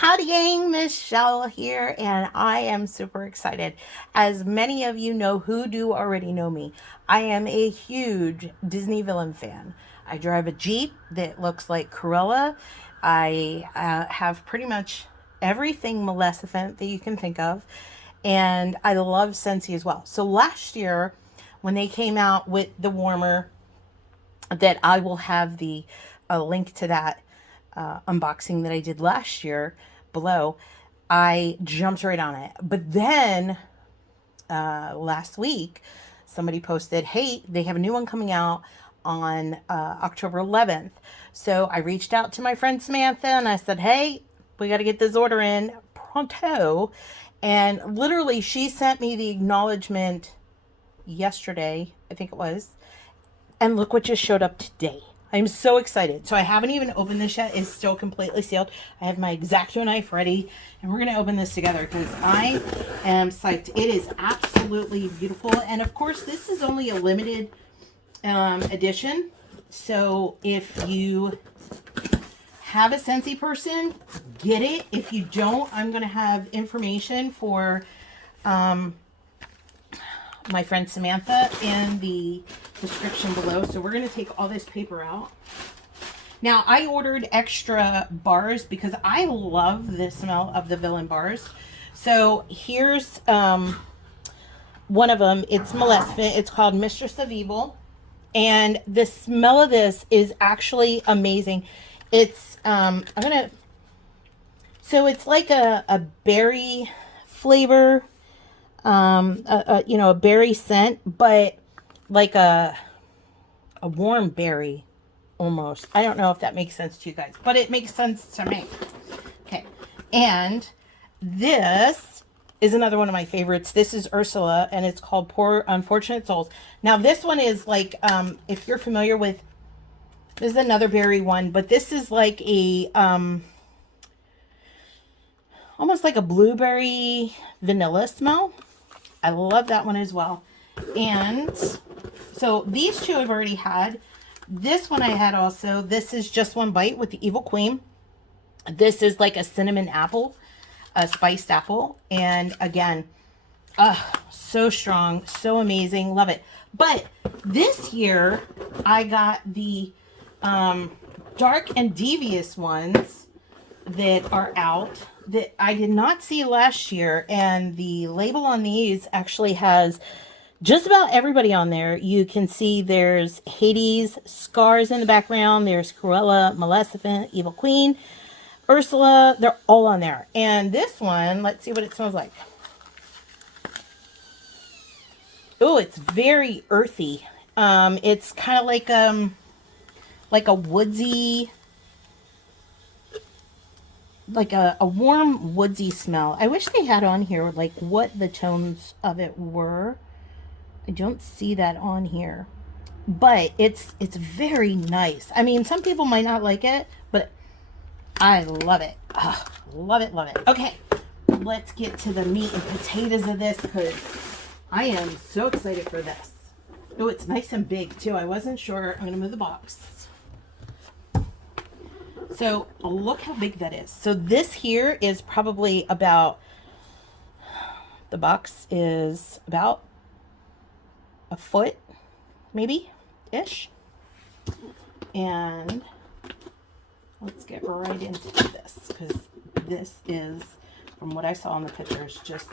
Howdy gang, Michelle here, and I am super excited. As many of you know who do already know me, I am a huge Disney villain fan. I drive a Jeep that looks like Cruella. I have pretty much everything Maleficent that you can think of, and I love Scentsy as well. So last year, when they came out with the warmer, that I will have the link to that unboxing that I did last year below. I jumped right on it. But then last week, somebody posted, hey, they have a new one coming out on October 11th. So I reached out to my friend Samantha and I said, hey, we got to get this order in pronto. And literally, she sent me the acknowledgement yesterday, I think it was, and look what just showed up today. I'm so excited. So I haven't even opened this yet. It's still completely sealed. I have my X-Acto knife ready, and we're going to open this together because I am psyched. It is absolutely beautiful. And of course, this is only a limited edition. So if you have a Scentsy person, get it. If you don't, I'm going to have information for my friend Samantha in the description below. So we're going to take all this paper out. Now, I ordered extra bars because I love the smell of the villain bars. So here's one of them. It's Maleficent. It's called Mistress of Evil. And the smell of this is actually amazing. It's, so it's like a berry flavor, a berry scent, but like a warm berry almost. I don't know if that makes sense to you guys, but it makes sense to me. Okay. And this is another one of my favorites. This is Ursula, and it's called Poor Unfortunate Souls. Now, this one is like, if you're familiar with, this is another berry one, but this is like a, almost like a blueberry vanilla smell. I love that one as well. And so these two I've already had. This one I had also. This is Just One Bite with the Evil Queen. This is like a cinnamon apple, a spiced apple. And again, so strong, so amazing. Love it. But this year I got the dark and devious ones that are out that I did not see last year, and the label on these actually has just about everybody on there. You can see there's Hades, Scars in the background, there's Cruella, Maleficent, Evil Queen, Ursula, they're all on there. And this one, let's see what it smells like. Oh, it's very earthy. It's kind of like a woodsy, like a warm woodsy smell. I wish they had on here like what the tones of it were. I don't see that on here, but it's very nice. I mean, some people might not like it, but I love it. Love it, love it. Okay, let's get to the meat and potatoes of this because I am so excited for this. Oh, it's nice and big too. I wasn't sure. I'm gonna move the box. So look how big that is. So this here is probably about, the box is about a foot, maybe, ish. And let's get right into this because this is, from what I saw in the pictures, just,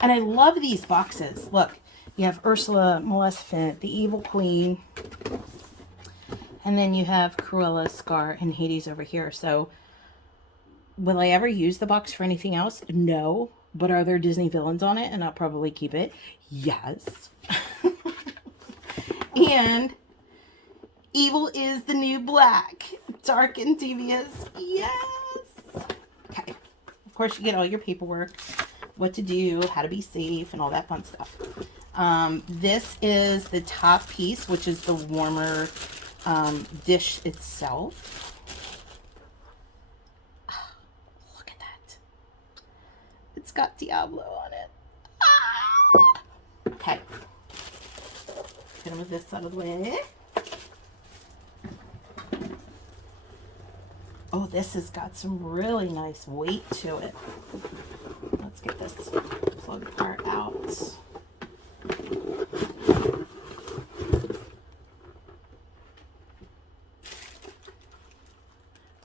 and I love these boxes. Look, you have Ursula, Maleficent, the Evil Queen, and then you have Cruella, Scar, and Hades over here. So, will I ever use the box for anything else? No. But are there Disney villains on it? And I'll probably keep it. Yes. And evil is the new black. Dark and devious. Yes. Okay. Of course, you get all your paperwork. What to do, how to be safe, and all that fun stuff. This is the top piece, which is the warmer dish itself. Oh, look at that. It's got Diablo on it. Ah! Okay. Gonna move this out of the way. Oh, this has got some really nice weight to it. Let's get this plug part out.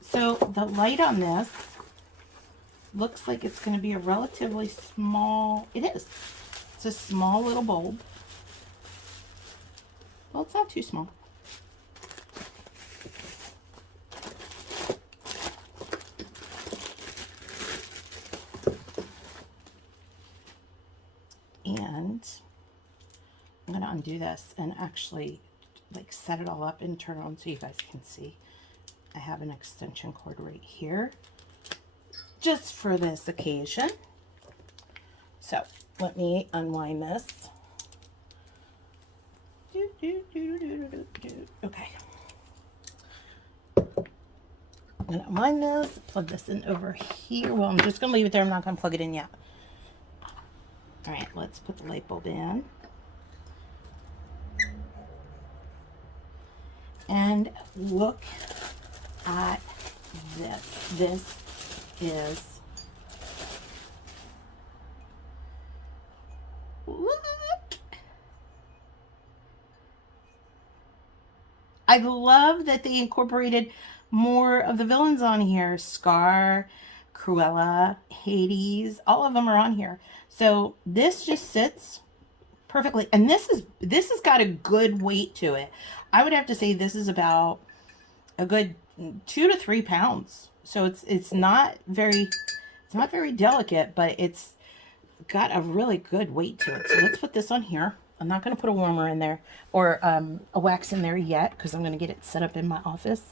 So the light on this looks like it's going to be a relatively small, it is. It's a small little bulb. Well, it's not too small. And I'm going to undo this and actually like set it all up and turn it on so you guys can see. I have an extension cord right here just for this occasion. So let me unwind this. Okay. I'm going to unwind this, plug this in over here. Well, I'm just going to leave it there. I'm not going to plug it in yet. All right, let's put the light bulb in. And look at this. This is, look. I love that they incorporated more of the villains on here. Scar, Cruella, Hades, all of them are on here. So this just sits perfectly. And this has got a good weight to it. I would have to say this is about a good 2 to 3 pounds. So it's not very delicate, but it's got a really good weight to it. So let's put this on here. I'm not going to put a warmer in there or a wax in there yet because I'm going to get it set up in my office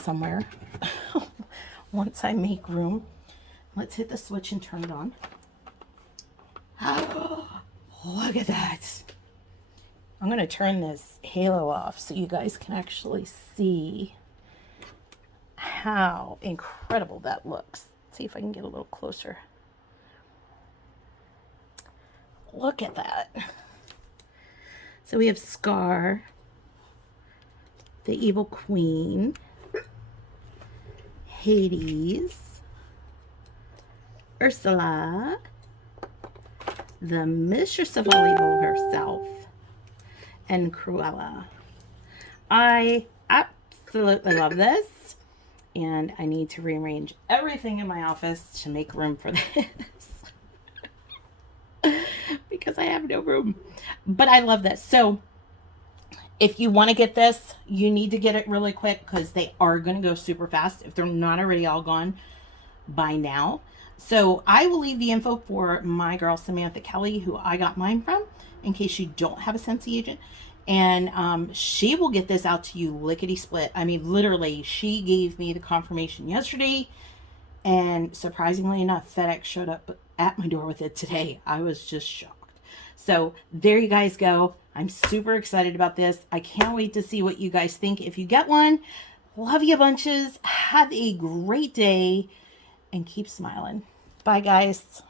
somewhere once I make room. Let's hit the switch and turn it on. Oh, look at that. I'm going to turn this halo off so you guys can actually see how incredible that looks. Let's see if I can get a little closer. Look at that. So we have Scar, the Evil Queen, Hades, Ursula, the Mistress of All Evil herself, and Cruella. I absolutely love this, and I need to rearrange everything in my office to make room for this because I have no room. But I love this. So if you want to get this, you need to get it really quick because they are going to go super fast if they're not already all gone by now. So I will leave the info for my girl Samantha Kelly, who I got mine from, in case you don't have a Scentsy agent. And she will get this out to you lickety split. I mean, literally, she gave me the confirmation yesterday, and surprisingly enough, FedEx showed up at my door with it today. I was just shocked. So there you guys go. I'm super excited about this. I can't wait to see what you guys think. If you get one, love you bunches. Have a great day and keep smiling. Bye, guys.